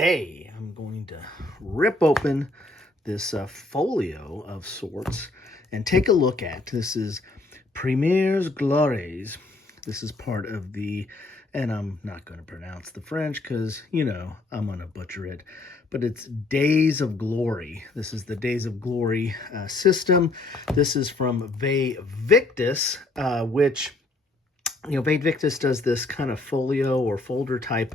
today I'm going to rip open this folio of sorts and take a look at. This is Premières, Glories. This is part of the, and I'm not going to pronounce the French because, you know, I'm going to butcher it, but it's Days of Glory. This is the Days of Glory system. This is from VaeVictis, which, you know, VaeVictis does this kind of folio or folder type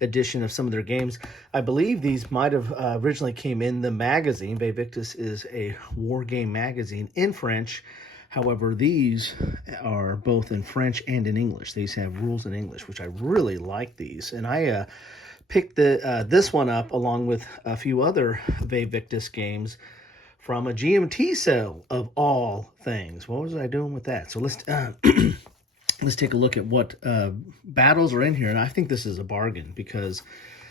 edition of some of their games. I believe these might have originally came in the magazine. VaeVictis is a war game magazine in French. However, these are both in French and in English. These have rules in English, which I really like these. And I picked this one up along with a few other VaeVictis games from a GMT sale of all things. What was I doing with that? So let's let's take a look at what battles are in here. And I think this is a bargain because,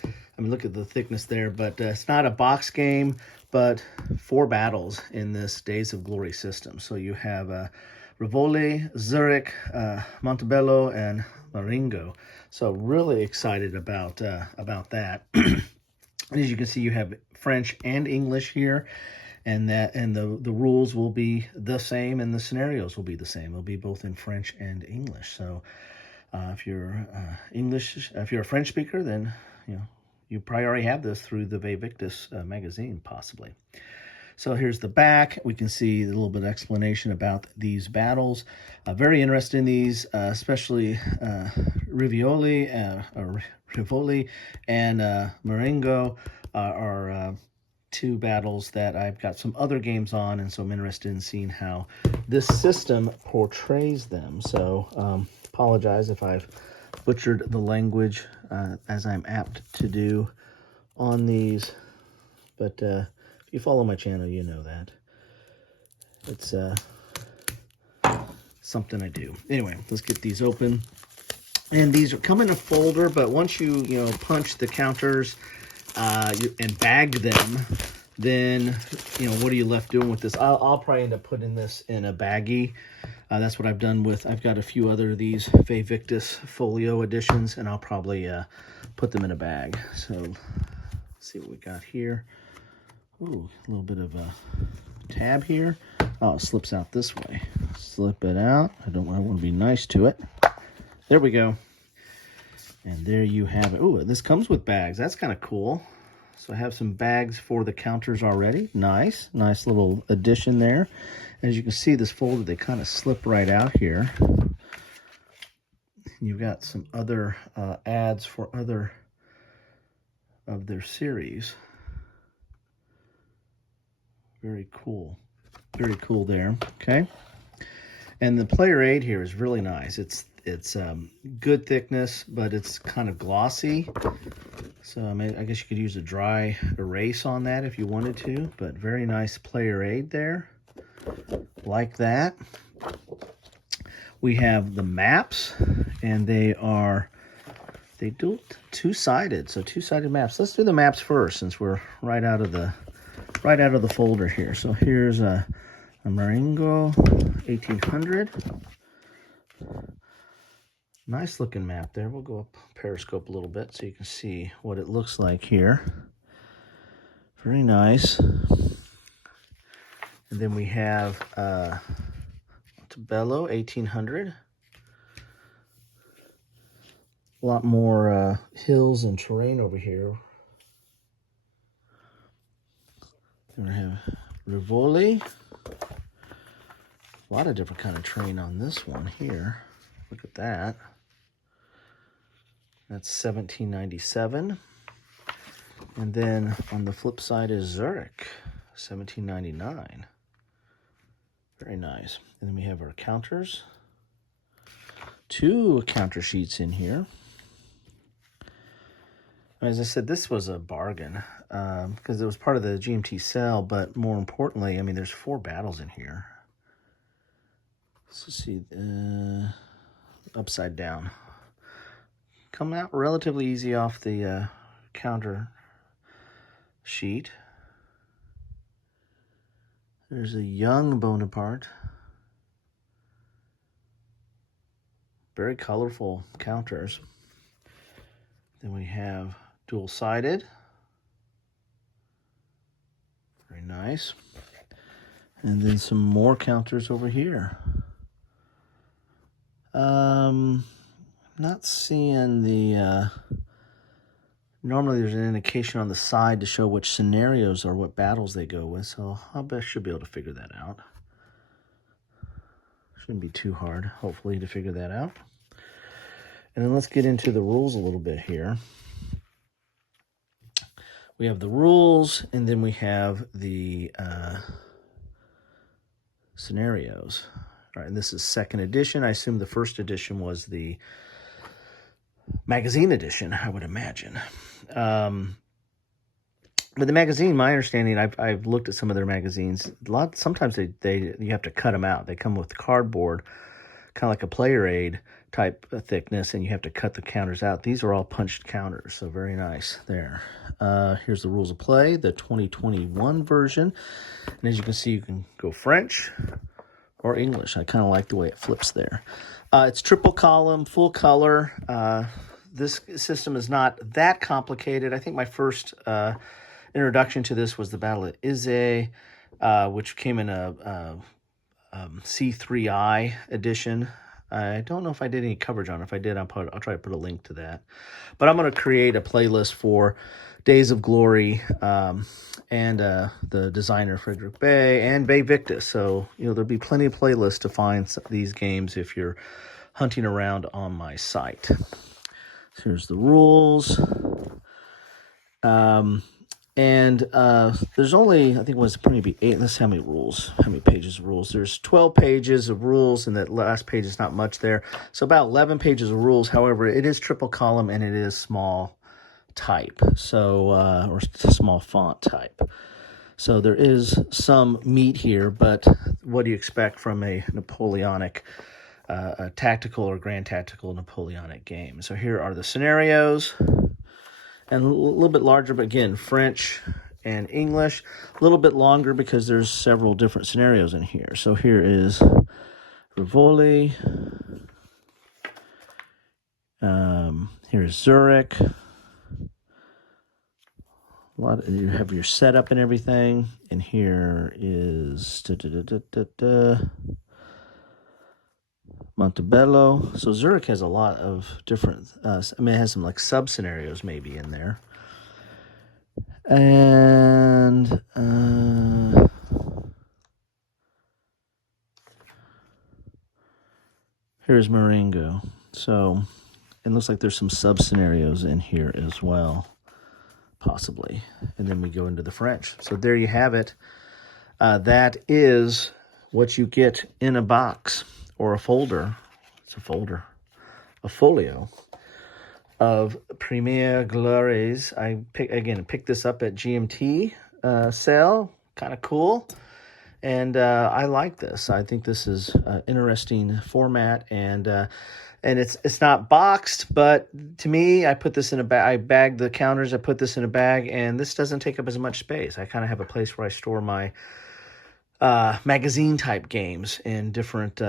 I mean, look at the thickness there. But it's not a box game, but 4 battles in this Days of Glory system. So you have Rivoli, Zurich, Montebello, and Marengo. So really excited about that. And as you can see, you have French and English here. And the rules will be the same, and the scenarios will be the same. They'll be both in French and English. So if you're if you're a French speaker, then you probably already have this through the VaeVictis magazine, possibly. So here's the back. We can see a little bit of explanation about these battles. Very interested in these, especially Rivoli and Marengo are 2 battles that I've got some other games on, and so I'm interested in seeing how this system portrays them. So apologize if I've butchered the language, as I'm apt to do on these, but if you follow my channel, you know that. It's something I do. Anyway, let's get these open. And these come in a folder, but once you punch the counters and bag them, then what are you left doing with this? I'll probably end up putting this in a baggie. That's what I've done with, I've got a few other of these VaeVictis folio editions, and I'll probably put them in a bag. So let's see what we got here. Ooh, a little bit of a tab here. Oh, it slips out this way. Slip it out. I want to be nice to it. There we go. And there you have it. Ooh, this comes with bags. That's kind of cool. So I have some bags for the counters already. Nice little addition there. As you can see, this folder, they kind of slip right out here. You've got some other ads for other of their series. Very cool. Very cool there. Okay. And the player aid here is really nice. It's good thickness, but it's kind of glossy. So I guess you could use a dry erase on that if you wanted to, but very nice player aid there. Like that. We have the maps, and they do 2-sided, so 2-sided maps. Let's do the maps first, since we're right out of the folder here. So here's a Marengo 1800. Nice looking map there. We'll go up periscope a little bit so you can see what it looks like here. Very nice. And then we have Montebello 1800. A lot more hills and terrain over here. Then we have Rivoli. A lot of different kind of terrain on this one here. Look at that. That's 1797. And then on the flip side is Zurich, 1799. Very nice. And then we have our counters. 2 counter sheets in here. As I said, this was a bargain because it was part of the GMT sale, but more importantly, I mean, there's 4 battles in here. Let's see, upside down. Coming out relatively easy off the counter sheet. There's a young Bonaparte. Very colorful counters. Then we have dual-sided. nice. And then some more counters over here. Not seeing the... Normally there's an indication on the side to show which scenarios or what battles they go with, so I should be able to figure that out. Shouldn't be too hard, hopefully, to figure that out. And then let's get into the rules a little bit here. We have the rules, and then we have the scenarios. All right, and this is second edition. I assume the first edition was the magazine edition, I would imagine. But the magazine, my understanding, I've looked at some of their magazines. Sometimes you have to cut them out. They come with cardboard, kind of like a player aid type of thickness, and you have to cut the counters out. These are all punched counters, so very nice there. Here's the rules of play, the 2021 version. And as you can see, you can go French or English. I kind of like the way it flips there. It's triple column, full color. This system is not that complicated. I think my first introduction to this was the Battle of Izé, which came in a C3I edition. I don't know if I did any coverage on it. If I did, I'll try to put a link to that. But I'm going to create a playlist for Days of Glory and the designer Frederick Bay and VaeVictis. So, there'll be plenty of playlists to find these games if you're hunting around on my site. So here's the rules. There's only, I think it was maybe 8, let's see how many pages of rules. There's 12 pages of rules, and that last page is not much there. So about 11 pages of rules. However, it is triple column, and it is small type, so or small font type. So there is some meat here, but what do you expect from a Napoleonic, a tactical or grand tactical Napoleonic game? So here are the scenarios. And a little bit larger, but again, French and English. A little bit longer because there's several different scenarios in here. So here is Rivoli. Here's Zurich. You have your setup and everything. And here is Montebello. So Zurich has a lot of different, it has some like sub-scenarios maybe in there. And here's Marengo. So it looks like there's some sub-scenarios in here as well, possibly. And then we go into the French. So there you have it. That is what you get in a box. Or a folder, it's a folder, a folio of Premières Glories. I picked this up at GMT sale, kind of cool, and I like this. I think this is an interesting format, and it's not boxed, but to me, I put this in a bag. I bagged the counters. I put this in a bag, and this doesn't take up as much space. I kind of have a place where I store my magazine type games in different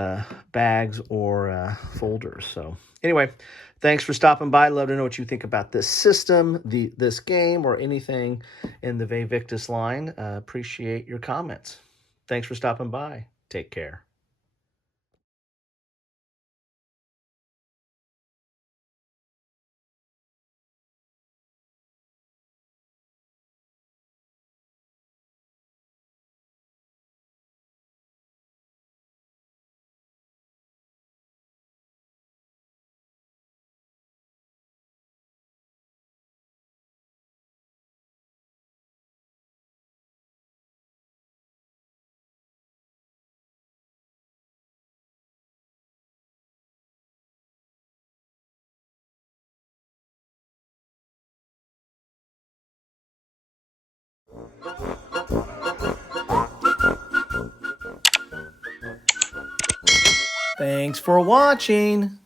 bags or folders. So anyway, thanks for stopping by. Love to know what you think about this system, this game, or anything in the VaeVictis line. Appreciate your comments. Thanks for stopping by. Take care. Thanks for watching.